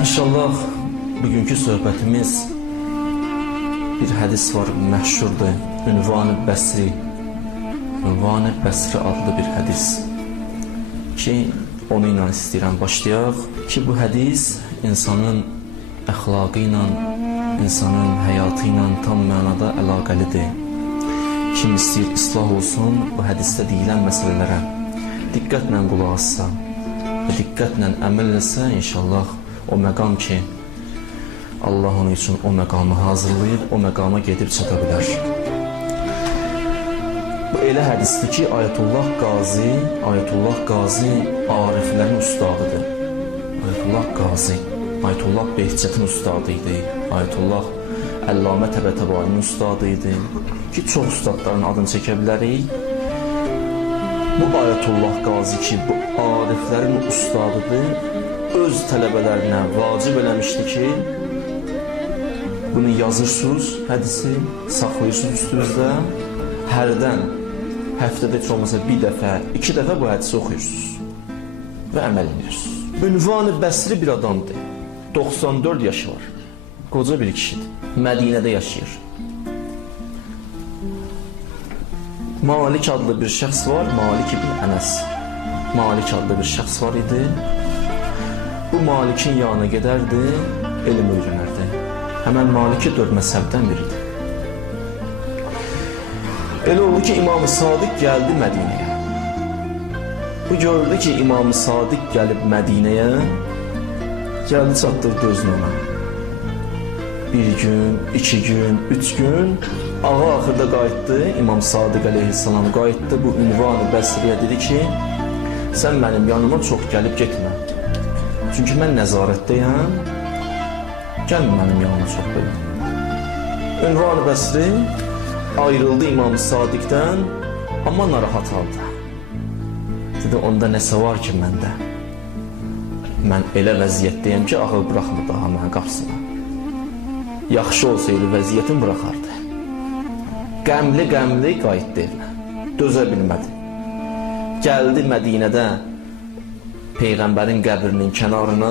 İnşallah bugünkü söhbətimiz bir hədis var, məşhurdur. Ünvan-ı Bəsri. Ünvan-ı Bəsri adlı bir hədis ki, onu ilə istəyirəm başlayaq ki, bu hədis insanın əxlaqı ilə, insanın həyatı ilə tam mənada əlaqəlidir. Kim istəyir islah olsun, bu hədisdə deyilən məsələlərə diqqətlə qulaq assa və diqqətlə əməl etsə, inşallah o məqam ki, Allah onun üçün o məqamı hazırlayıb, o məqama gedib çata bilər. Bu elə hədisdir ki, Ayətullah Qazi ariflərin ustadıdır. Ayətullah Qazi, Ayətullah Behçətin ustadı idi. Ayətullah Əllamə Təbətəbainin ustadı idi ki, çox ustadların adını çəkə bilərik. Bu Ayətullah Qazi ki, bu ariflərin ustadıdır, öz tələbələrinə vacib eləmişdi ki, bunu yazırsınız, hədisi saxlayırsınız üstünüzdə, hərdən həftədə heç olmasa bir dəfə, 2 dəfə bu hədisi oxuyursunuz və əməl edirsiniz. Ünvan-ı Bəsri bir adamdır, 94 yaşı var, qoca bir kişidir, Mədinədə yaşayır. Malik adlı bir şəxs var, Malik ibn Ənəs. Malik adlı bir şəxs var idi. Bu Malikin yanına gedərdi, elm öyrənərdi. Həmən Maliki 4 məzhəbdən biridir. Elə oldu ki, İmam-ı Sadiq gəldi Mədinəyə. Bu gördü ki, İmam-ı Sadiq gəlib Mədinəyə, gəldi çatdırdı özünü ona. 1 gün, 2 gün, 3 gün, ağa axırda qayıtdı, İmam Sadiq əleyhissalam qayıtdı, bu Ünvan-ı Bəsriyə dedi ki, sən mənim yanıma çox gəlib getmə. Çünki mən nəzarətdəyəm, gəlmə mənim yanıma çox belə. Ünvan-ı Bəsri ayrıldı İmam Sadiqdən, amma narahat halda. Dedi, onda nəsə var ki məndə. Mən elə vəziyyətdəyəm ki, ağı bıraxmır daha mənə qapsına. Yaxşı olsaydı vəziyyətim bıraxardı. Qəmli qayıtdı evinə, dözə bilmədi. Gəldi Mədinədə Peyğəmbərin qəbrinin kənarına,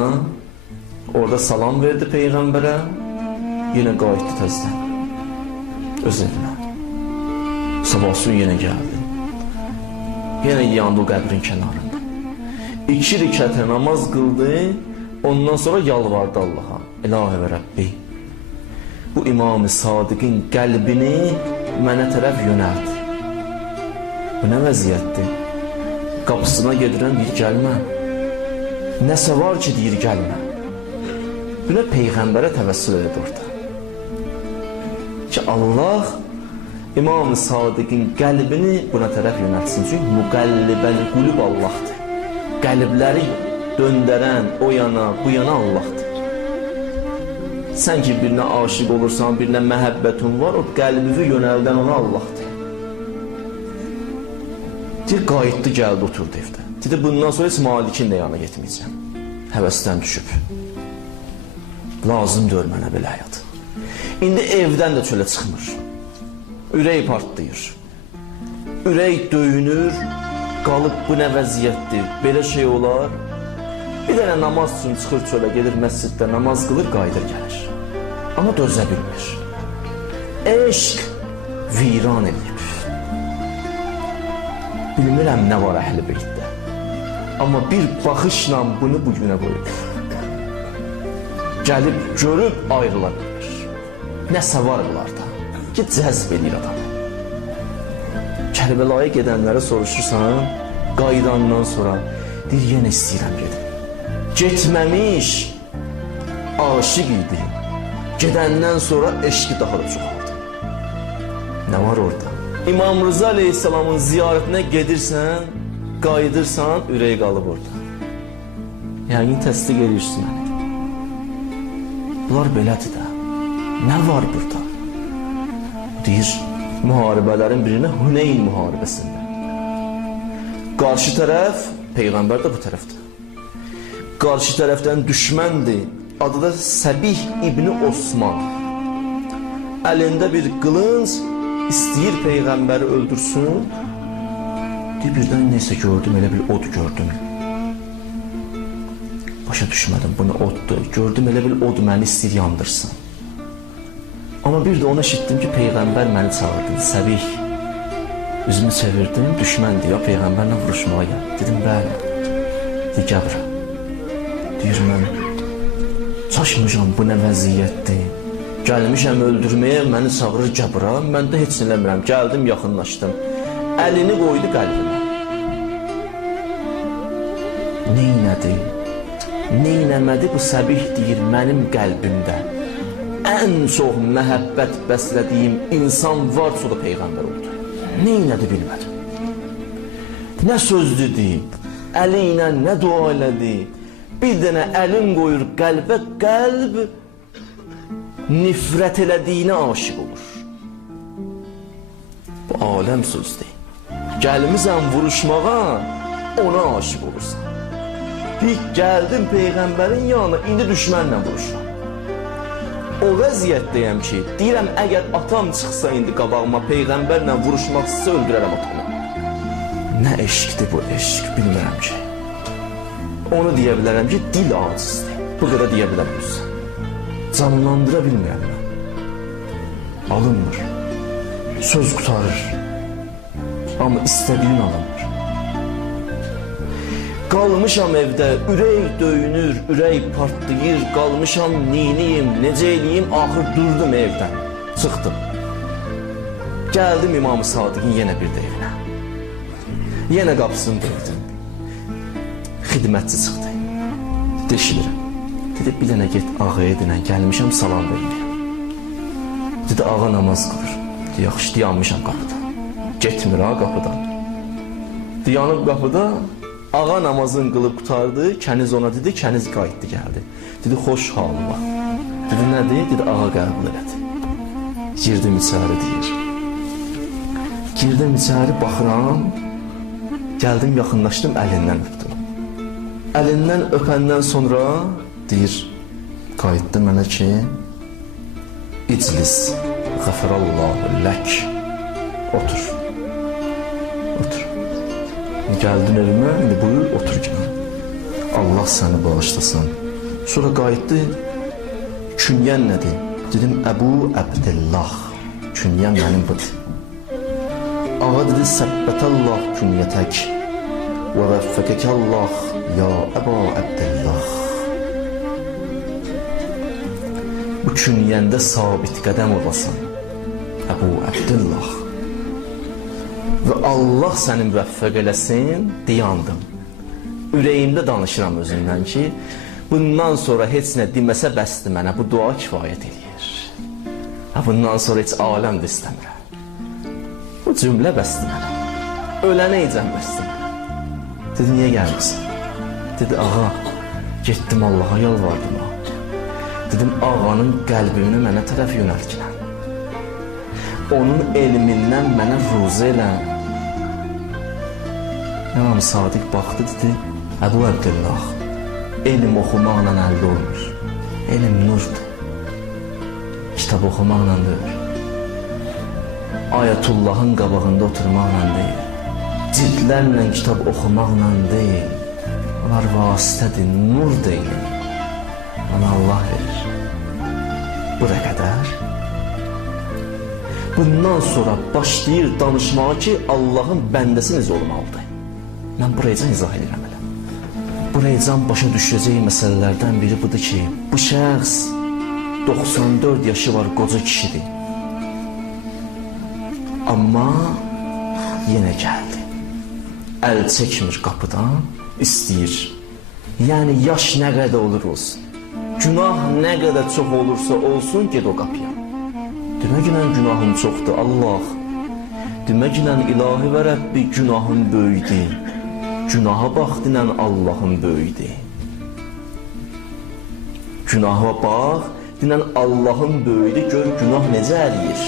orada salam verdi Peyğəmbərə, yenə qayıtdı təzdən öz evinə. Sabahsı yenə gəldi, yenə yandı o qəbrin kənarında. 2 rükətə namaz qıldı, ondan sonra yalvardı Allaha. İlahi və Rəbbi, bu İmam-ı Sadiqin qəlbini mənə tərəf yönəldi. Bu nə vəziyyətdir? Qapısına gedirəm, deyir, gəlmə. Nəsə var ki, deyir, gəlmə. Buna Peyğəmbərə təvəssül edir orada. Ki, Allah İmam-ı Sadiqin qəlbini buna tərəf yönəltsin. Çünki müqəllibəl qulub Allahdır. Qəlbləri döndərən, o yana, bu yana Allahdır. Sən ki, birinə aşiq olursan, birinə məhəbbətin var, o qəlbivi yönəldən ona Allahdır. Deyir, qayıtdı, gəldi, oturdu evdə. Dedi, bundan sonra heç Malikin də yanına getməyəcəm. Həvəsdən düşüb. Lazımdır mənə belə həyat. İndi evdən də çölə çıxmır. Ürək partlayır. Ürək döyünür, qalıb bu nə vəziyyətdir, belə şey olar. Bir dənə namaz üçün çıxır çölə, gedir məsciddə namaz qılır, qayıdır gəlir. Amma dözə bilmir. Eşq viran edib. Bilmirəm nə var əhl-i beytdə. Amma bir baxışla bunu bugünə qoyub. Gəlib, görüb ayrıla bilir. Nəsə var bunlarda ki, cəzb edir adamı. Kərbəlaya gedənləri soruşursan, qayıdandan sonra deyir, yenə istəyirəm gedim. Getməmiş aşiq idi. Gedəndən sonra eşqi daha da çoxaldı. Nə var orada? İmam Rıza Aleyhisselamın ziyarətinə gedirsən, qayıdırsan, ürək qalıb orada. Yəni, təsdiq edirsin məni. Bunlar belədir də. Nə var burada? Deyir, müharibələrin birinə Hüneyn müharibəsində. Qarşı tərəf, Peyğəmbər də bu tərəfdir. Qarşı tərəfdən düşməndir. Adı da Səbih İbni Osman. Əlində bir qılınc, istəyir Peyğəmbəri öldürsün. Deyir, birdən neysə gördüm, elə bir od gördüm. Başa düşmədim, bunu oddur. Gördüm, elə bil od məni istəyir yandırsın. Amma bir də ona eşitdim ki, Peyğəmbər məni çağırdı. Səbih. Üzümü çevirdim, düşməndir ya, Peyğəmbərlə vuruşmağa gəldi. Dedim, bəli. Deyir, gəbirəm. Deyir, mən çaşmışam, bu nə vəziyyətdir. Gəlmişəm öldürməyə, məni çağırır gəbirə. Mən də heç eləmirəm, gəldim, yaxınlaşdım. Əlini qoydu qəlbimə. Neynədi? Neynəmədi bu Səbih deyir mənim qəlbimdə. Ən çox məhəbbət bəslədiyim insan varsa o da Peyğəmbər oldu. Neynədi bilmədim. Nə söz dedi, əli ilə nə dua elədi. Bir dənə əlin qoyur qəlbə, qəlb nifrət elədiyinə aşiq olur. Bu aləm sözdür. Gəlmişsən vuruşmağa, ona aşiq olursan. Deyik, gəldim Peyğəmbərin yanına, indi düşmənlə vuruşuram. O vəziyyətdəyəm ki, deyirəm, əgər atam çıxsa indi qabağıma Peyğəmbərlə vuruşmaq istəsə öldürərəm atamı. Nə eşqdir bu eşq, bilmirəm ki. Onu deyə bilərəm ki, dil acizdir. Bu qədər deyə bilərəm. Canlandıra bilmirəm mən. Alınmır. Söz qutarır. Amma istədiyin alınmır. Qalmışam evdə, ürək döyünür, ürək partlayır. Qalmışam neyniyim, necə eləyim, axır durdum evdən. Çıxdım. Gəldim İmam-ı Sadiqin yenə bir də evinə. Yenə qapısını döydüm. Xidmətçi çıxdı. Deşilirəm. Dedi, bir dənə get ağaya dinən, gəlmişəm salam verməyəm. Dedi, ağa namaz qılır. Dedi, yaxşı, dayanmışam qapıda. Getmir ha qapıdan. Dayanıb qapıda, ağa namazını qılıb qutardı, kəniz ona dedi, kəniz qayıtdı gəldi. Dedi, xoş halıma. Dedi, nədir? Dedi, ağa qəbul elədi. Girdim içəri deyir. Girdim içəri, baxıram, gəldim, yaxınlaşdım, əlindən öpdüm. Əlindən öpəndən sonra deyir, qayıtdı mənə ki, İclis, qəfərallahu lək, otur. Otur. Gəldin evimə, indi buyur, otur ki. Allah səni bağışlasın. Sonra qayıtdı, künyən nədir? Dedim, Əbu Əbdillah, künyən mənim budur. Ağa dedi, səbbətəllah künyətək və vəffəkəkəllah ya Əbu Əbdillah. Bu künyəndə sabit qədəm olasın, Əbu Əbdillah. Və Allah səni müvəffəq eləsin, dayandım. Ürəyimdə danışıram özümdən ki, bundan sonra heç nə deməsə bəsdir mənə, bu dua kifayət edir. Bundan sonra heç aləm də istəmirəm. Bu cümlə bəsdir mənə. Ölənə icəm bəsdir mənə. Dedi, niyə gəlmişsin? Dedi, ağa, getdim Allaha yalvardım ha. Dedim, ağanın qəlbini mənə tərəf yönəlkinəm. Onun elmindən mənə ruzə eləm. İmam Sadiq baxdı, dedi, Əbu Əbdillah, elm oxumaqla əldə olmur. Elm nurdur. Kitab oxumaqla deyil. Ayətullahın qabağında oturmaqla deyil. Cildlərlə kitab oxumaqla deyil. Onlar vasitədir, nur deyil. Ona Allah verir. Bu da qədər. Bundan sonra başlayır danışmağa ki, Allahın bəndəsi necə olmalıdır. Mən burayıcan izah edirəm elə. Burayıcan başa düşəcək məsələlərdən biri budur ki, bu şəxs 94 yaşı var, qoca kişidir. Amma yenə gəldi. Əl çəkmir qapıdan, istəyir. Yəni yaş nə qədər olur olsun. Günah nə qədər çox olursa olsun, ged o qapıya. Deməklə günahın çoxdur, Allah. Deməklə ilahi və Rəbbi günahın böyüdür. Günaha bax, dinən Allahın böyüdür. Günaha bax, dinən Allahın böyüdür, gör günah necə əliyir.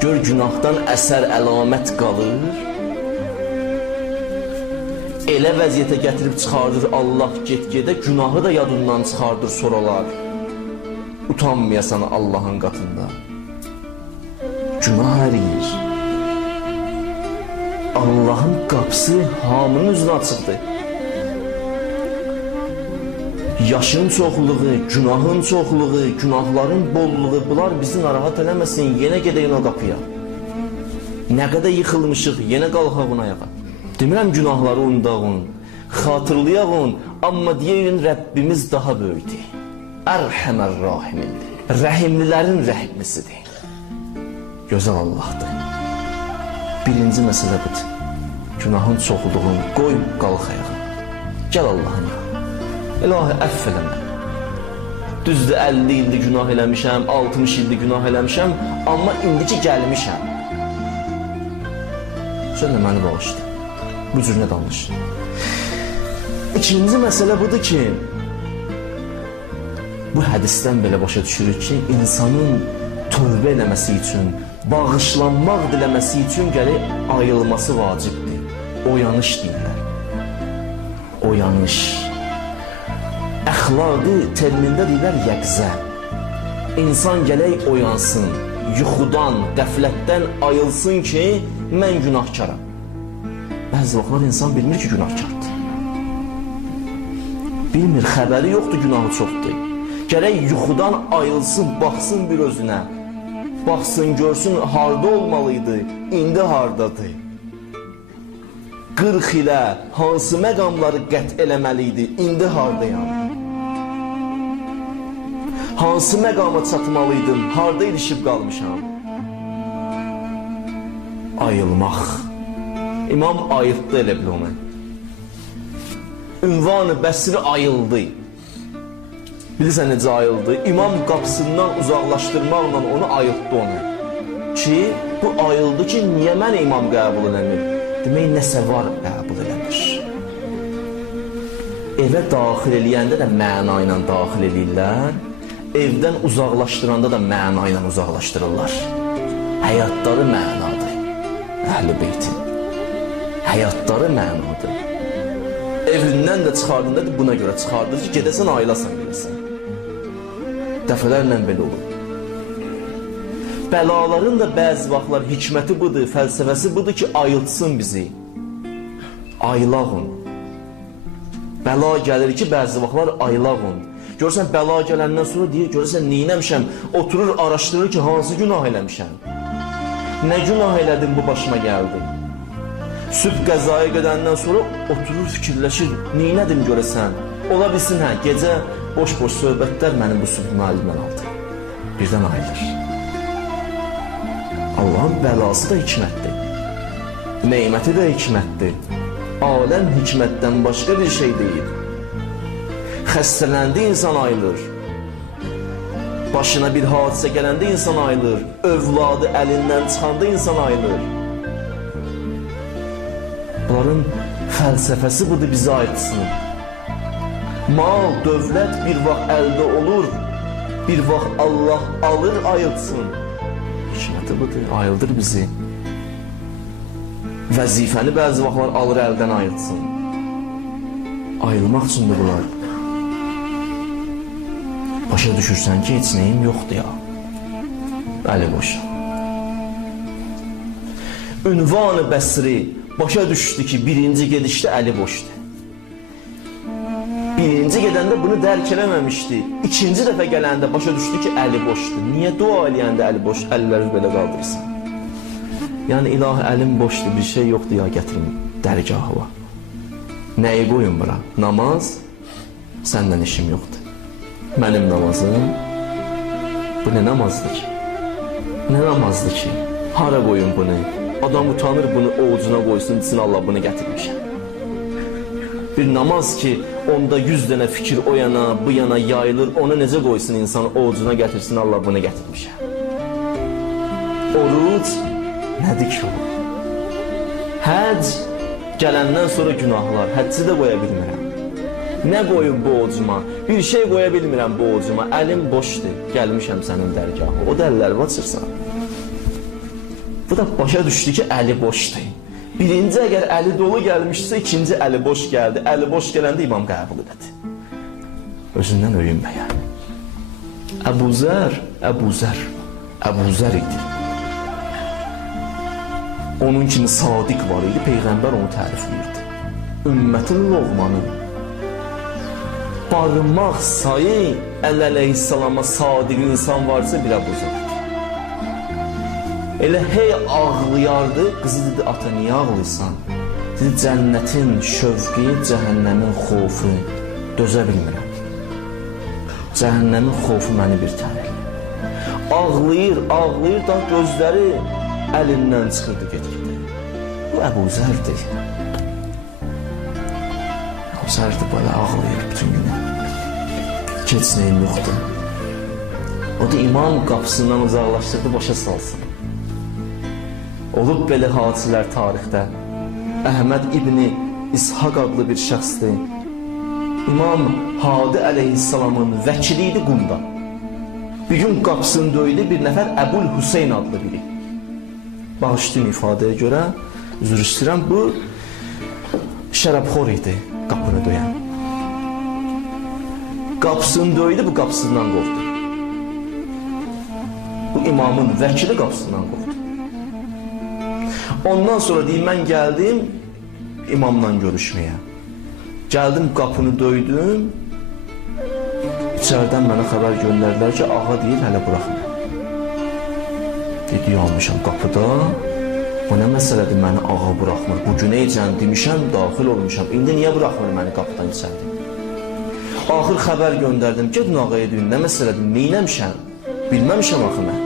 Gör günahdan əsər əlamət qalır. Elə vəziyyətə gətirib çıxardır Allah get-gedə, günahı da yadından çıxardır soralar. Utanmayasan Allahın qatında. Günah əriyir. Allahın qapısı hamının üzünə açıqdır. Yaşın çoxluğu, günahın çoxluğu, günahların bolluğu, bunlar bizi narahat eləməsin, yenə gedəyin o qapıya. Nə qədər yıxılmışıq, yenə qalxaq ona ayağa. Demirəm günahları unudağın, xatırlayağın, amma deyin Rəbbimiz daha böyükdür. Ərhəmər rahimindir. Rəhimlilərin rəhimlisidir. Gözəl Allah'dır. Birinci məsələ budur. Günahın çoxluğunu qoy, qalx ayağa. Gəl Allah'ın yanına. İlahi, əff eləmə. Düzdür, 50 ildir günah eləmişəm, 60 ildir günah eləmişəm, amma indiki gəlmişəm. Sən də məni bağışla. Bu cür nə danış? İkinci məsələ budur ki, bu hədisdən belə başa düşürük ki, insanın tövbə eləməsi üçün, bağışlanmaq diləməsi üçün gərək ayılması vacibdir. Oyanış deyirlər. Oyanış. Əxlaqı termində deyirlər yəqzə. İnsan gərək oyansın, yuxudan, qəflətdən ayılsın ki, mən günahkaram. Bəzi vaxtlar insan bilmir ki, günahkardır. Bilmir, xəbəri yoxdur, günahı çoxdur. Gərək yuxudan ayılsın, baxsın bir özünə. Baxsın, görsün, harda olmalıydı, indi hardadır. 40 ilə hansı məqamları qət eləməliydi, indi hardayam. Hansı məqama çatmalıydım, harda ilişib qalmışam. Ayılmaq. İmam ayıltdı elə bil onu. Ünvan-ı Bəsiri ayıldı. Bilirsən necə ayıldı? İmam qapısından uzaqlaşdırmaqla onu ayıltdı onu. Ki, bu ayıldı ki, niyə mən imam qəbul eləmir? Demək, nəsə var qəbul eləmir. Evə daxil eləyəndə də məna ilə daxil eləyirlər. Evdən uzaqlaşdıranda da məna ilə uzaqlaşdırırlar. Həyatları mənadır. Əhl-i Beytin. Həyatları mənadır. Evindən də çıxardığında buna görə çıxardır ki, gedəsən ailəsən biləsən. Dəfələrlə belə olur. Bəlaların da bəzi vaxtlar hikməti budur, fəlsəfəsi budur ki, ayıltsın bizi. Aylağın. Bəla gəlir ki, bəzi vaxtlar aylağın. Görürsən, bəla gələndən sonra deyir, görürsən, neynəmişəm, oturur, araşdırır ki, hansı günah eləmişəm. Nə günah elədim, bu başıma gəldi. Sübh qəzaya gedəndən sonra oturur, fikirləşir, neynədim görəsən. Ola bilsin, hə, gecə boş-boş söhbətlər mənim bu sübh müəllimdən aldı. Birdən ayılır. Allahın bəlası da hikmətdir. Neyməti də hikmətdir. Aləm hikmətdən başqa bir şey deyil. Xəstələndi insan ayılır. Başına bir hadisə gələndə insan ayılır. Övladı əlindən çıxanda insan ayılır. Bunların fəlsəfəsi budur, bizi ayıtsın. Mal, dövlət bir vaxt əldə olur, bir vaxt Allah alır, ayıltsın. Hikməti budur, ayıldır bizi. Vəzifəni bəzi vaxtlar alır, əldən ayıltsın. Ayılmaq üçündür bunlar. Başa düşürsən ki, heç neyim yoxdur ya. Əli boşa. Ünvan-ı Bəsiri başa düşdü ki, birinci gedişdə əli boşdur. Birinci gedəndə bunu dərk eləməmişdi. İkinci dəfə gələndə başa düşdü ki, əli boşdur. Niyə dua eləyəndə əli boş, əlləri belə qaldırırsan? Yəni, ilahi əlim boşdur, bir şey yoxdur ya, gətirin dərgahıva. Nəyi qoyun bura? Namaz, səndən işim yoxdur. Mənim namazım, bu nə namazdır ki? Nə namazdır ki? Hara qoyun bunu? Adam utanır bunu ovucuna qoysun, desin Allah bunu gətirmişəm. Bir namaz ki, onda 100 dənə fikir o yana, bu yana yayılır, onu necə qoysun insan ovucuna gətirsin, Allah bunu gətirmişəm. Oruc nədir ki o? Həcc gələndən sonra günahlar, həcci də qoya bilmirəm. Nə qoyub bu ovucuma? Bir şey qoya bilmirəm bu ovucuma, əlim boşdur, gəlmişəm sənin dərgahı, o da əlləri açırsan. Bu da başa düşdü ki, əli boşdur. Birinci əgər əli dolu gəlmişsə, ikinci əli boş gəldi. Əli boş gələndə imam qəbul elədi. Özündən öyünmə yəni. Əbu Zər idi. Onun kimi sadiq var idi, Peyğəmbər onu tərifləyirdi. Ümmətin loğmanı. barmaq sayı əleyhissalama sadiq insan varsa bir Əbuzer. Elə hey ağlayardı, qızı dedi, ata niyə ağlayırsan? Dedi, cənnətin şövqü, cəhənnəmin xofu, dözə bilmirəm. Cəhənnəmin xofu məni bir tərək. Ağlayır, ağlayır da gözləri əlindən çıxırdı get-gedə. Bu Əbuzərdir. Əbuzərdir, böyle ağlayır bütün günü. Keçnəyim yoxdur. O da imam qapısından uzaqlaşdırdı, başa salsın. Olub belə hadisələr tarixdə. Əhməd İbni İshaq adlı bir şəxsdir. İmam Hadi əleyhissalamın vəkili idi Qumda. Bir gün qapısını döydü bir nəfər Əbul Hüseyn adlı biri. Bağışlayın ifadəyə görə, üzr istəyirəm, bu şərəbxor idi qapını döyən. Qapısını döydü, bu qapısından qovdu. Bu imamın vəkili qapısından qovdu. Ondan sonra deyim, mən gəldim imamla görüşməyə. Gəldim, qapını döydüm. İçərdən mənə xəbər göndərdilər ki, ağa deyir, hələ buraxma. Dedi, almışam qapıda. Bu nə məsələdir, məni ağa buraxmır. Bu gün eycən demişəm, daxil olmuşam. İndi niyə buraxmır məni qapıdan içərdim? Axır xəbər göndərdim, gedin ağaya deyin, nə məsələdir, neynəmişəm? Bilməmişəm axı mən.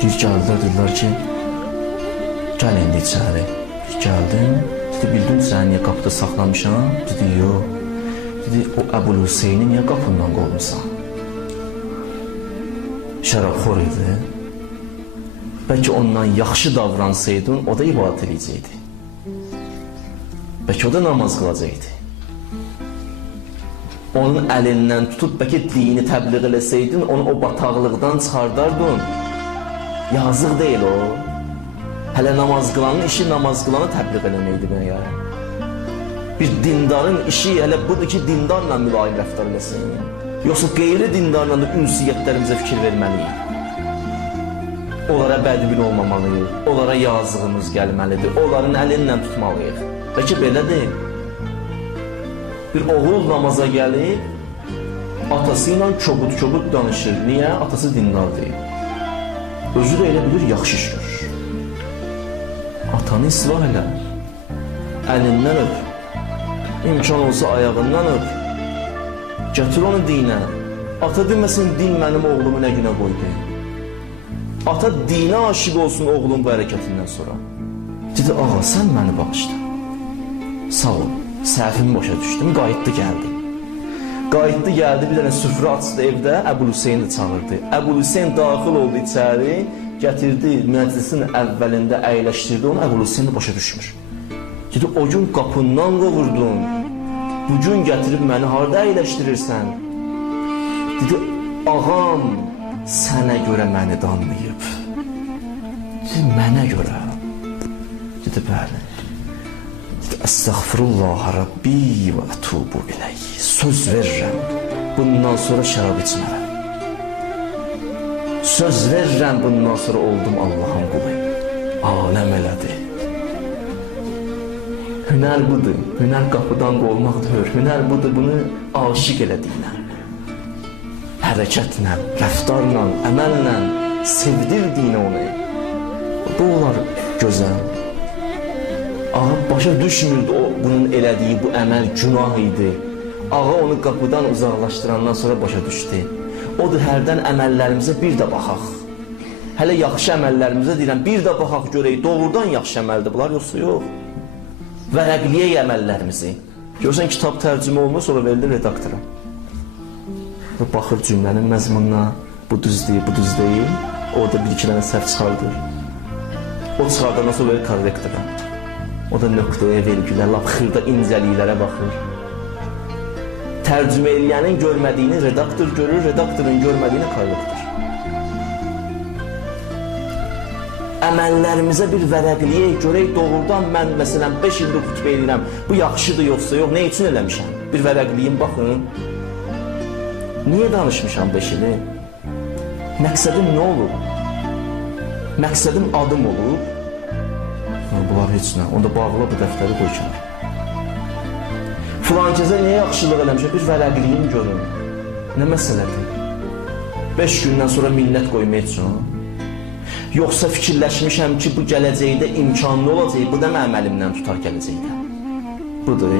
Deyir, gəldilər, dedilər ki, gəl indi içəri. Gəldim, dedi, bildin səni niyə qapıda saxlamışam? Dedi, yox. Dedi, o Əbul Hüseyni niyə qapından qolmuşsan? Şərəbxor idi. Bəlkə ondan yaxşı davransaydın, o da ibadət edəcəkdi. Bəlkə o da namaz qılacaqdı. Onun əlindən tutub, bəlkə dini təbliğ eləsəydin, onu o bataqlıqdan çıxardardın. Yazıq deyil o. Hələ namaz qılanın işi namaz qılanı təbliğ eləməkdir məyə. Bir dindarın işi hələ budur ki, dindarla mülayim rəftar eləsin. Yoxsa qeyri dindarla da ünsiyyətlərimizə fikir verməliyik. Onlara bədbin olmamalıyıq, onlara yazığımız gəlməlidir, onların əlindən tutmalıyıq. Bəlkə belədir. Bir oğul namaza gəlib, atası ilə kobud danışır. Niyə? Atası dindar deyil. Özü də elə bilir, yaxşı iş görür. Atanı islah elə, əlindən öp, imkan olsa ayağından öp, gətir onu dinə. Ata deməsin, din mənim oğlumu nə günə qoydu. Ata dinə aşıq olsun oğlum bu hərəkətindən sonra. Dedi, ağa, sən məni bağışla. Sağ ol, səhvimi başa düşdüm, qayıtdı gəldi. Qayıtdı gəldi, bir dənə süfrə açdı evdə, Əbul Hüseyn də çağırdı. Əbul Hüseyn daxil oldu içəri, gətirdi, məclisin əvvəlində əyləşdirdi onu, Əbul Hüseyn də başa düşmür. Dedi, o gün qapından qovurdun, bugün gətirib məni harada əyləşdirirsən? Dedi, ağam sənə görə məni danlayıb. Dedi, mənə görə. Dedi, bəli. Dedi, əstəğfirullah Rabbi və ətubu iləyh. Söz verirəm, bundan sonra şərab içmərəm. Söz verirəm, bundan sonra oldum Allah'ın qulu. Aləm elədi. Hünər budur, hünər qapıdan qolmaq deyil. Hünər budur, bunu aşiq elədiyinə. Hərəkətlə, rəftarla, əməllə sevdirdiyinə onu. Bu olar gözəl. Ağa başa düşmürdü o bunun elədiyi bu əməl günah idi. Ağa onu qapıdan uzaqlaşdırandan sonra başa düşdü. Odur hərdən əməllərimizə bir də baxaq. Hələ yaxşı əməllərimizə deyirəm, bir də baxaq görək, doğrudan yaxşı əməldir bunlar, yoxsa yox. Vərəqliyək əməllərimizi. Görsən kitab tərcümə olmur, sonra verilir redaktora. Baxır cümlənin məzmununa, bu düz deyil, bu düz deyil. Orada bir iki dənə səhv çıxardır. O çıxardandan sonra verir korrektora. O da nöqtəyə, vergilə, lap xırda incəliklərə baxır. Tərcümə eləyənin görmədiyini redaktor görür, redaktorun görmədiyini korrektor. Əməllərimizə bir vərəqliyə görək, doğrudan mən məsələn 5 ildə xütbə edirəm, bu yaxşıdır yoxsa yox, nə üçün eləmişəm? Bir vərəqliyim, baxın. Niyə danışmışam 5 ili? Məqsədim nə olub? Məqsədim adım olub? Bunlar heç nə, onda bağla bu dəftəri qoy kənar. Filan kəsə niyə yaxşılıq eləmişəm? Bir vərəqliyim görün. Nə məsələdir? 5 gündən sonra minnət qoymaq üçün. Yoxsa fikirləşmişəm ki, bu gələcəkdə imkanlı olacaq, bu da mənim əlimdən tutar gələcəkdə. Budur,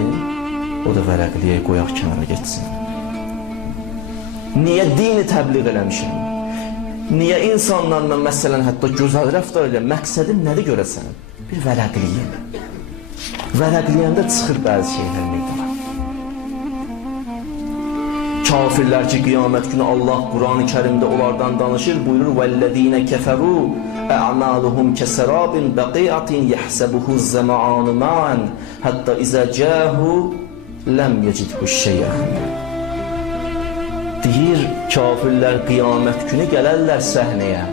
o da vərəqliyə qoyaq kənara geçsin. Niyə dini təbliğ eləmişəm? Niyə insanlarla məsələn hətta gözəl rəftar edirəm? Məqsədim nədir görəsən? Bir vərəqliyim. Vərəqliyəndə çıxır bəzi şeylər meydana. Kafirlər ki, qiyamət günü Allah Quran-ı Kərimdə onlardan danışır, buyurur: وَالَّذ۪ينَ كَفَرُوا اَعْمَالُهُمْ كَسَرَابٍ بَقِيعَةٍ يَحْسَبُهُ الزَّمَعَانُ مَعًا حَتَّى اِذَا جَاهُ لَمْ يَجِدْهُ الشَّيْئًا. Deyir, kafirlər qiyamət günü gələrlər səhnəyə.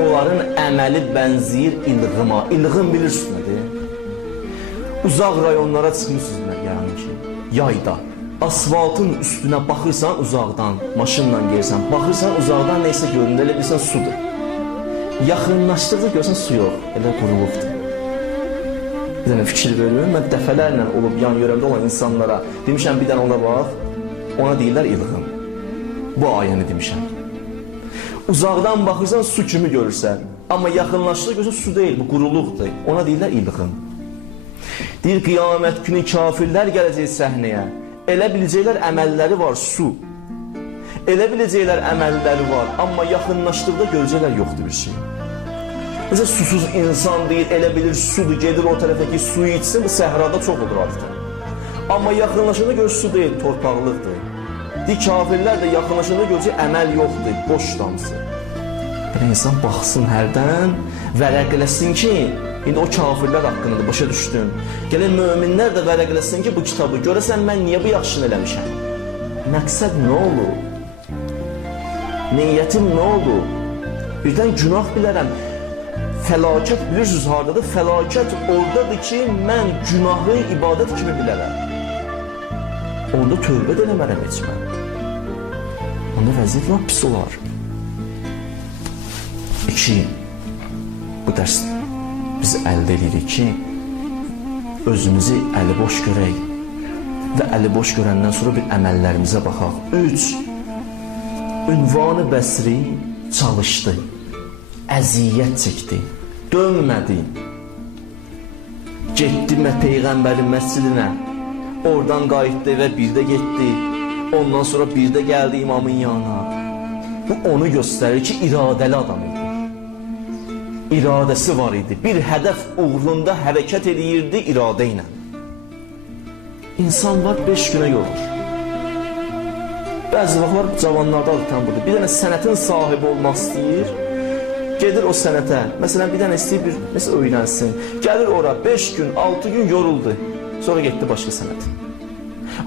Onların əməli bənziyir ilğıma. İlğım bilirsiniz nədir? Uzaq rayonlara çıxmışsınız yəni ki, yayda. Asfaltın üstünə baxırsan uzaqdan, maşınla gelirsən, baxırsan uzaqdan neysə göründə, elə bilirsən sudur. Yaxınlaşdıqda görsən su yox, elə quruluqdur. Bir dənə fikir veriyorum, mən dəfələrlə olub yan yörəmdə olan insanlara demişəm, bir dənə ona bax, ona deyirlər ilğım. Bu ayəni demişəm. Uzaqdan baxırsan su kimi görürsən, amma yaxınlaşdıqda görsən su deyil, bu quruluqdur, ona deyirlər ilğım. Deyir, qiyamət günü kafirlər gələcək səhnəyə. Elə biləcəklər əməlləri var, su. Elə biləcəklər əməlləri var, amma yaxınlaşdıqda görəcəklər yoxdur bir şey. Mesela susuz insan deyir, elə bilir sudur, gedir o tərəfə ki, suyu içsin, bu səhrada çox olur adətən. Amma yaxınlaşında gör su deyil, torpaqlıqdır. Deyir, kafirlər də yaxınlaşında görəcək əməl yoxdur, boş damsı. Bir insan baxsın hərdən, vərəqləsin ki, İndi o kafirlər haqqında başa düşdün. Gəlin möminlər də vərəqləsin ki, bu kitabı görəsən mən niyə bu yaxşını eləmişəm? Məqsəd nə olur? Niyyətim nə olur? Birdən günah bilərəm. Fəlakət bilirsiniz haradadır? Fəlakət oradadır ki, mən günahı ibadət kimi bilərəm. Onda tövbə də eləmərəm heç mən. Onda vəziyyət lap pis olar. 2. Bu dərs biz əldə edirik ki, özümüzü əliboş görək və əliboş görəndən sonra bir əməllərimizə baxaq. 3. Ünvanı Bəsri çalışdı, əziyyət çəkdi, dönmədi. Getdi Peyğəmbərin məscidinə, oradan qayıtdı və bir də getdi. Ondan sonra bir də gəldi imamın yanına. Bu onu göstərir ki, iradəli adam idi. İradəsi var idi. Bir hədəf uğrunda hərəkət edirdi iradə ilə. İnsanlar 5 günə yorulur. Bəzi vaxtlar cavanlarda adətən budur. Bir dənə sənətin sahibi olmaq istəyir, gedir o sənətə. Məsələn, bir dənə istəyir, nəsə öyrənsin. Gəlir ora 5 gün, 6 gün yoruldu. Sonra getdi başqa sənət.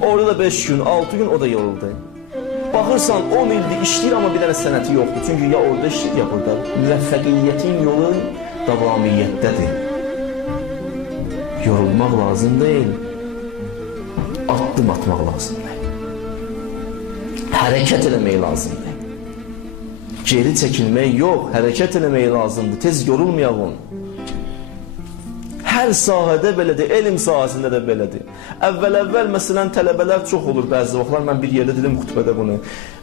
Orada da 5 gün, 6 gün o da yoruldu. Baxırsan 10 ildir işləyir, amma bir dənə sənəti yoxdur. Çünki ya orada işləyir, ya burada. Müvəffəqiyyətin yolu davamiyyətdədir. Yorulmaq lazım deyil, addım atmaq lazımdır. Hərəkət eləmək lazımdır. Geri çəkilmək yox, hərəkət eləmək lazımdır. Tez yorulmayalım. Hər sahədə belədir, elm sahəsində də belədir. Əvvəl məsələn tələbələr çox olur bəzi vaxtlar. Mən bir yerdə dedim xutbədə bunu.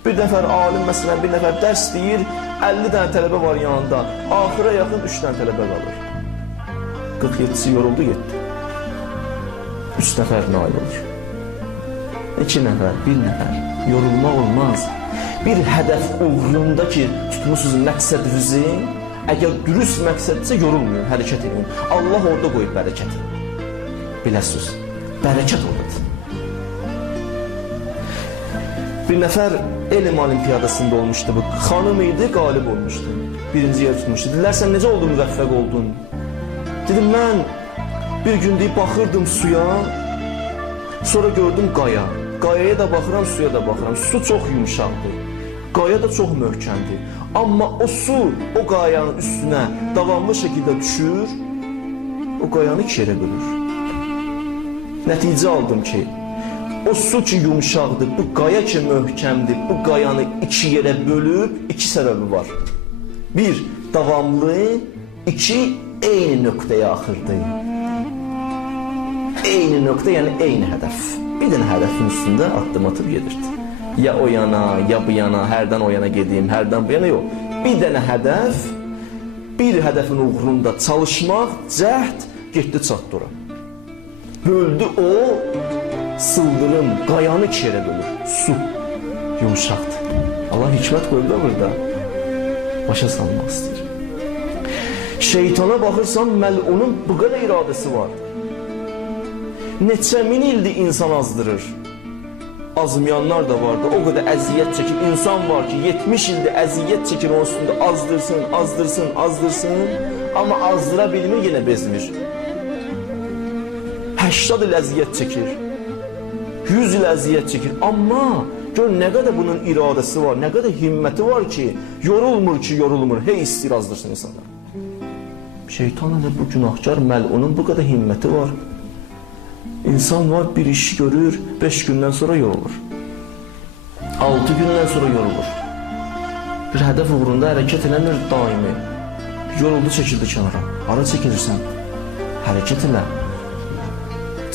Bir nəfər alim məsələn, bir nəfər dərs deyir, 50 dənə tələbə var yanında. Axıra yaxın 3 dənə tələbə qalır. 47-si yoruldu, getdi. 3 nəfər nail olur. 2 nəfər, 1 nəfər. Yorulmaq olmaz. Bir hədəf uğrunda ki, tutmusunuz məqsədinizi, əgər dürüst məqsədsə yorulmayın, hərəkət edin. Allah orada qoyub bərəkəti. Biləsiniz, bərəkət oradadır. Bir nəfər elm olimpiyadasında olmuşdu bu. Xanım idi, qalib olmuşdu. Birinci yer tutmuşdu. Dedilər, sən necə oldun, müvəffəq oldun? Dedim, mən bir gün deyib baxırdım suya, sonra gördüm qaya. Qayaya da baxıram, suya da baxıram. Su çox yumuşaqdır. Qaya da çox möhkəmdir. Amma o su o qayanın üstünə davamlı şəkildə düşür, o qayanı 2 yerə bölür. Nəticə aldım ki, o su ki yumuşaqdır, bu qaya ki möhkəmdir, bu qayanı 2 yerə bölüb 2 səbəbi var. 1. Davamlı, 2. Eyni nöqtəyə axırdı. Eyni nöqtə, yəni eyni hədəf. bir dənə hədəfin üstündə addım atıb gedirdi. Ya o yana, ya bu yana, hərdən o yana gedeyim, hərdən bu yana, yox. Bir dənə hədəf, bir hədəfin uğrunda çalışmaq, cəhd getdi çatdı ora. Böldü o, sıldırım, qayanı iki yerə bölür. Su, yumuşaqdır. Allah hikmət qoydu da burada. Başa salmaq istəyir. Şeytana baxırsan, məlunun bu qədər iradəsi var. Neçə min ildir insan azdırır. Azmayanlar da vardı, o qədər əziyyət çəkir. İnsan var ki, 70 ildir əziyyət çəkir onun üstündə, azdırsın, azdırsın, azdırsın. Amma azdıra bilmir, yenə bezmir. 80 il əziyyət çəkir. 100 il əziyyət çəkir. Amma gör nə qədər bunun iradəsi var, nə qədər himməti var ki, yorulmur ki, yorulmur. Hey istəyir azdırsın insanlar. Şeytanın da bu günahkar məlunun bu qədər himməti var. İnsan var, bir işi görür, 5 gündən sonra yorulur. 6 gündən sonra yorulur. Bir hədəf uğrunda hərəkət eləmir daimi. Yoruldu, çəkildi kənara. Hara çəkilirsən? Hərəkət elə.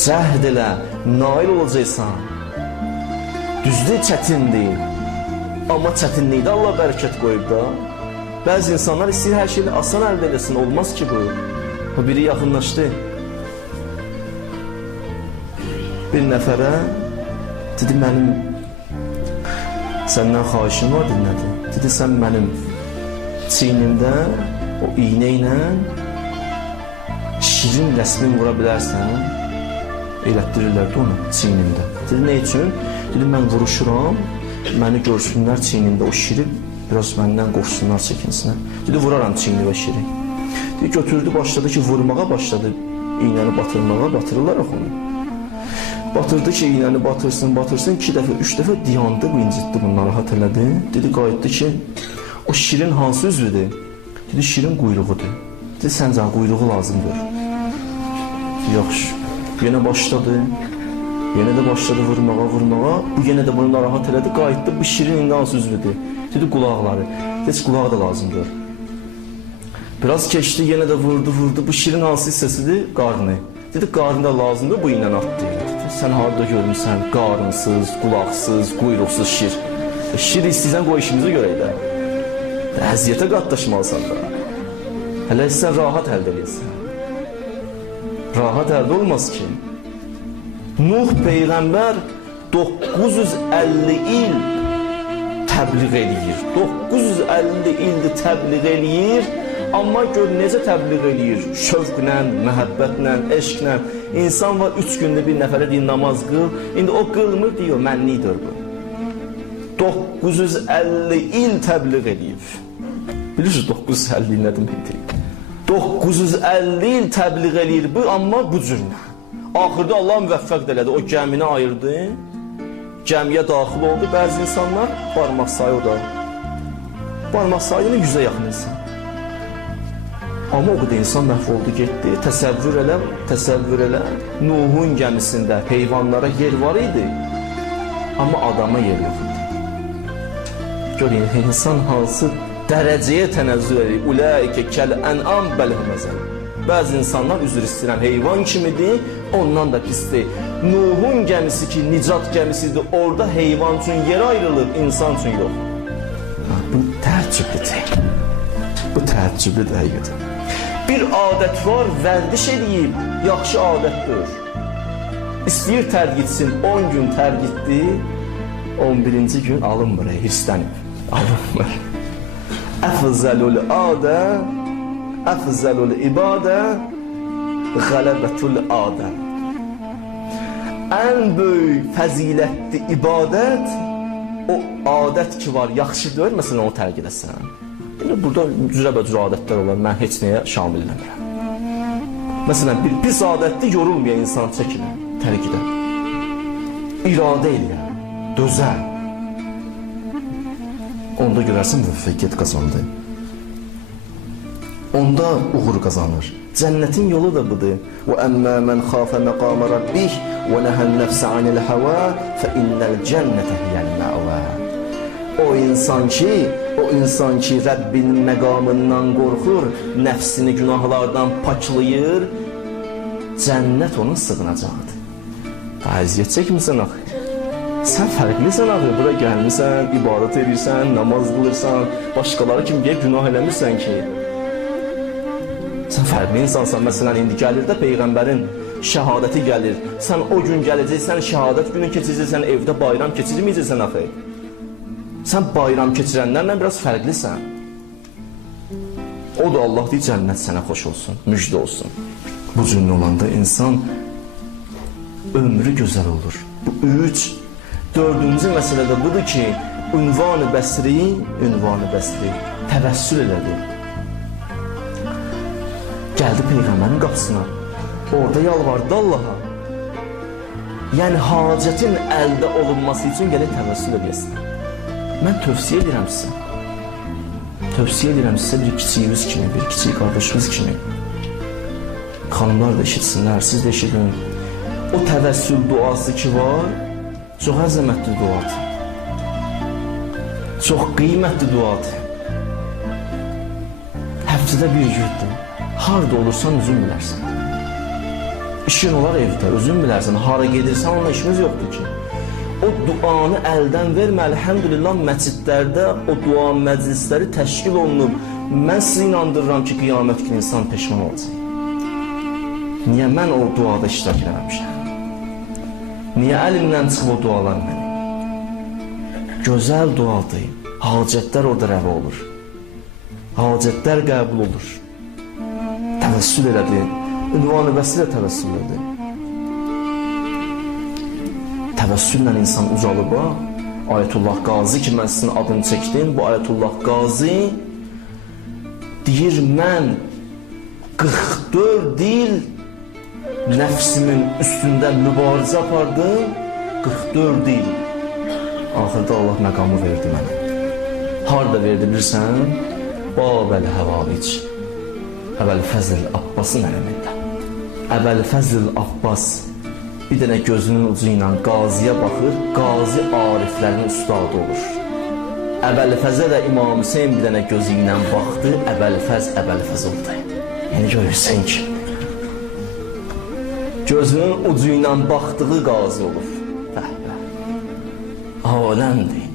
Cəhd elə, nail olacaqsan. Düzdür, çətindir. Amma çətinlikdə Allah bərəkət qoyub da. Bəzi insanlar istəyir hər şeyini asan əldə eləsin. Olmaz ki bu. Biri yaxınlaşdı. Bir nəfərə dedi, mənim səndən xahişim var, dinlədi. Dedi, sən mənim çiynimdə o iğnə ilə şirin rəsmin vura bilərsən. Elətdirirlərdi onu çiynimdə. Dedi, nə üçün? Dedi, mən vuruşuram, məni görsünlər çiynimdə o şiri, biraz məndən qorxsunlar, çəkinsinlər. Dedi, vuraram çiyni və şiri. Dedi, götürdü, başladı ki, vurmağa başladı, iğnəni batırmağa, batırırlar onu. Batırdı ki, iğnəni batırsın, batırsın, 2 dəfə, 3 dəfə diyandı, bu incitdi, bunları narahat elədi. Dedi, qayıtdı ki, o şirin hansı üzvüdür? Dedi, şirin quyruğudur. Dedi, səncə quyruğu lazımdır. Yaxşı, yenə başladı, yenə də başladı vurmağa, vurmağa. Bu yenə də bunu narahat elədi, qayıtdı, bu şirin indi hansı üzvüdür? Dedi, qulaqları. Dedi, qulağı da lazımdır. Biraz keçdi, yenə də vurdu, vurdu. Bu şirin hansı hissəsidir? Qarnı. Dedi, qarnı da lazımdır, bu ilə atdı. Sən harada görmüsən, qarınsız, qulaqsız, quyruqsuz şir. Şir istəyirsən, qoy işimizi görək də. Əziyyətə qatlaşmalısan da. Hələ sən rahat əldə edirsən. Rahat əldə olmaz ki. Nuh Peyğəmbər 950 il təbliğ eləyir. 950 ildir təbliğ eləyir. Amma gör necə təbliğ eləyir, şövqlə, məhəbbətlə, eşqlə. İnsan var, 3 gündə bir nəfərə deyir, namaz qıl. İndi o qılmır, deyir, mənlidir bu. 950 il təbliğ eləyir. Bilirsiniz, 950 il nə deməkdir? 950 il təbliğ eləyir bu, amma bu cürlə. Axırda Allah müvəffəq elədi, o gəmini ayırdı. Gəmiyə daxil oldu bəzi insanlar, barmaq sayı o da. Barmaq sayını 100-ə yaxın insan. Amma o qədər insan məhv oldu, getdi. Təsəvvür elə. Nuhun gəmisində heyvanlara yer var idi, amma adama yer yox idi. Görün, insan hansı dərəcəyə tənəzzül edir. Ulaikə kəl-ən'am bəl-həməzəl. Bəzi insanlar, üzr istəyirəm, heyvan kimidir, ondan da pisdir. Nuhun gəmisi ki, nicat gəmisidir, orada heyvan üçün yer ayrılır, insan üçün yox. Bu təəccüblüdür. Bu təəccüblüdür həqiqətən. Bir adət var, vərdiş edib, yaxşı adətdir. İstəyir tərk etsin, 10 gün tərk etdi, 11-ci gün alınmır, hirslənib, alınmır. Əfzəlul adə, əfzəlul ibadə, qələbətul adə. Ən böyük fəzilətli ibadət, o adət ki var, yaxşıdır, məsələn onu tərk edəsən. Burada cürəbəcür adətlər olar, mən heç nəyə şamil eləmirəm. Məsələn, bir pis adətli yorulmayan insan çəkilir, tərk edən. İradə eləyən, dözən. Onda görərsən müvəffəqiyyət qazandı. Onda uğur qazanır. Cənnətin yolu da budur. وَأَمَّا مَنْ خَافَ مَقَامَ رَبِّهِ وَنَهَى النَّفْسَ عَنِ الْهَوَى فَإِنَّ الْجَنَّةَ هِيَ الْمَأْوَى. O insan ki Rəbbinin məqamından qorxur, nəfsini günahlardan paklayır, cənnət onun sığınacaqdır. Əziyyət çəkmirsən axı. Sən fərqlisən axı, bura gəlmirsən, ibadət edirsən, namaz qılırsan, başqaları kimi gəlib günah eləmirsən ki. Sən fərqli insansan, məsələn, indi gəlir də Peyğəmbərin şəhadəti gəlir. Sən o gün gələcəksən, şəhadət günü keçirirsən, evdə bayram keçirməyəcəksən axı. Sən bayram keçirənlərlə biraz fərqlisən. O da Allah deyir, cənnət sənə xoş olsun, müjdə olsun. Bu cümlə olanda insan ömrü gözəl olur. Bu dördüncü məsələ də budur ki, ünvan-ı bəsri təvəssül elədi. Gəldi Peyğəmbərin qapısına, orada yalvardı Allaha. Yəni, hacətin əldə olunması üçün gələk təvəssül edəsin. Mən tövsiyə edirəm sizə. Tövsiyə edirəm sizə bir kiçiyiniz kimi, bir kiçik qardaşınız kimi. Xanımlar da eşitsinlər, siz də eşidin. O təvəssül duası ki var, çox əzəmətli duadır. Çox qiymətli duadır. Həftədə bir gündür. Harada olursan özün bilərsən. İşin olar evdə, özün bilərsən. Hara gedirsən, onunla işimiz yoxdur ki. O duanı əldən vermə, əlhəmdülillah məscidlərdə o dua məclisləri təşkil olunub. Mən sizi inandırıram ki, qiyamət günü insan peşman olacaq. Niyə mən o duada iştirak eləməmişəm? Niyə əlimdən çıxıb o dualar mənim? Gözəl duadır. Hacətlər orada rəva olur. Hacətlər qəbul olur. Təvəssül elədi. Ünvan-ı bəsri ilə təvəssül elədi. Təvəssülle insan ucalıb. Ayətullah Qazi ki, mən sizin adını çəkdim. Bu Ayətullah Qazi deyir, mən 44 il nəfsimin üstündə mübarizə apardım, 44 il. Axırda Allah məqamı verdi mənə. Harada verdi bilirsən? Babəl Həvalic. Əbəl-Fəzl Abbasın ələmində. Əbəl-Fəzl Abbas bir dənə gözünün ucu ilə qaziyə baxır, qazi ariflərin ustadı olur. Əbəl-Fəzlə də İmam Hüseyin bir dənə gözü ilə baxdı, Əbəl-Fəz oldu. Yəni görürsən ki, gözünün ucu ilə baxdığı qazi olur. Aləmdir.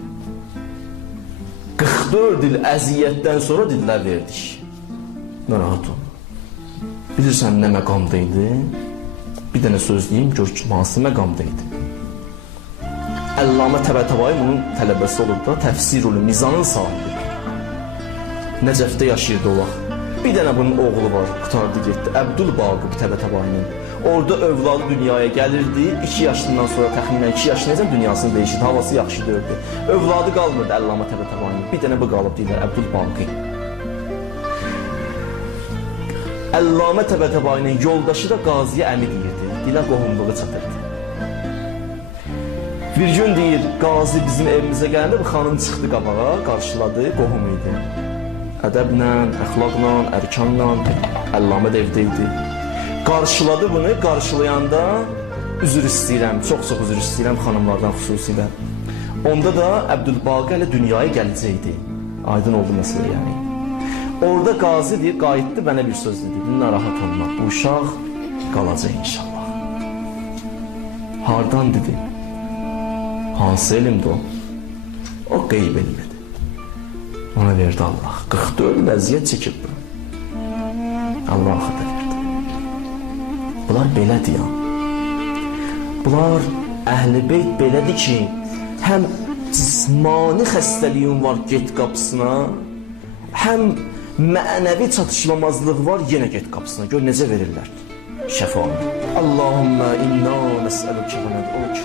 44 il əziyyətdən sonra dillər verdik. Narahat ol. Bilirsən nə məqamdaydı? Bir dənə söz deyim, gör ki, hansı məqamdaydı. Əllamə Təbətəbai bunun tələbəsi olub da, Təfsirul Mizanın sahibi. Nəcəfdə yaşayırdı o vaxt. Bir dənə bunun oğlu var, qutardı getdi. Əbdülbaqib Təbətəbainin. Orada övladı dünyaya gəlirdi. 2 yaşından sonra təxminən 2 yaşınca dünyasını dəyişirdi. Havası yaxşı dördü. Övladı qalmırdı Əllamə Təbətəbainin. Bir dənə bu qalıb deyirlər, Əbdülbaqib. Əllamə Təbətəbainin yoldaşı da qaziyə əmi deyirdi. Dilə qohumluğu çatırdı. Bir gün deyir, qazi bizim evimizə gəldi, bu xanım çıxdı qabağa, qarşıladı, qohum idi. Ədəblə, əxlaqla, ərkanla, Əllamə də evdə idi. Qarşıladı bunu, qarşılayanda üzr istəyirəm, çox-çox üzr istəyirəm xanımlardan xüsusilə. Onda da Əbdülbaqi hələ dünyaya gələcəkdi. Aydın oldu məsələ yəni. Orada qazi deyir, qayıtdı, mənə bir söz dedi. Narahat olma, bu uşaq qalacaq inşallah. Hardan dedi? Hansı elmdir o? O qeyb elmidir. Ona verdi Allah. 44 əziyyət çəkib bu. Allah xəbər verdi. Bunlar belədir ya. Bunlar Əhl-i Beyt belədir ki, həm cismani xəstəliyin var, get qapısına, həm mənəvi çatışmamazlıq var, yenə get qapısına. Gör necə verirlər şəfanı. Allahümmə inna nəsəlükə və nəd'uk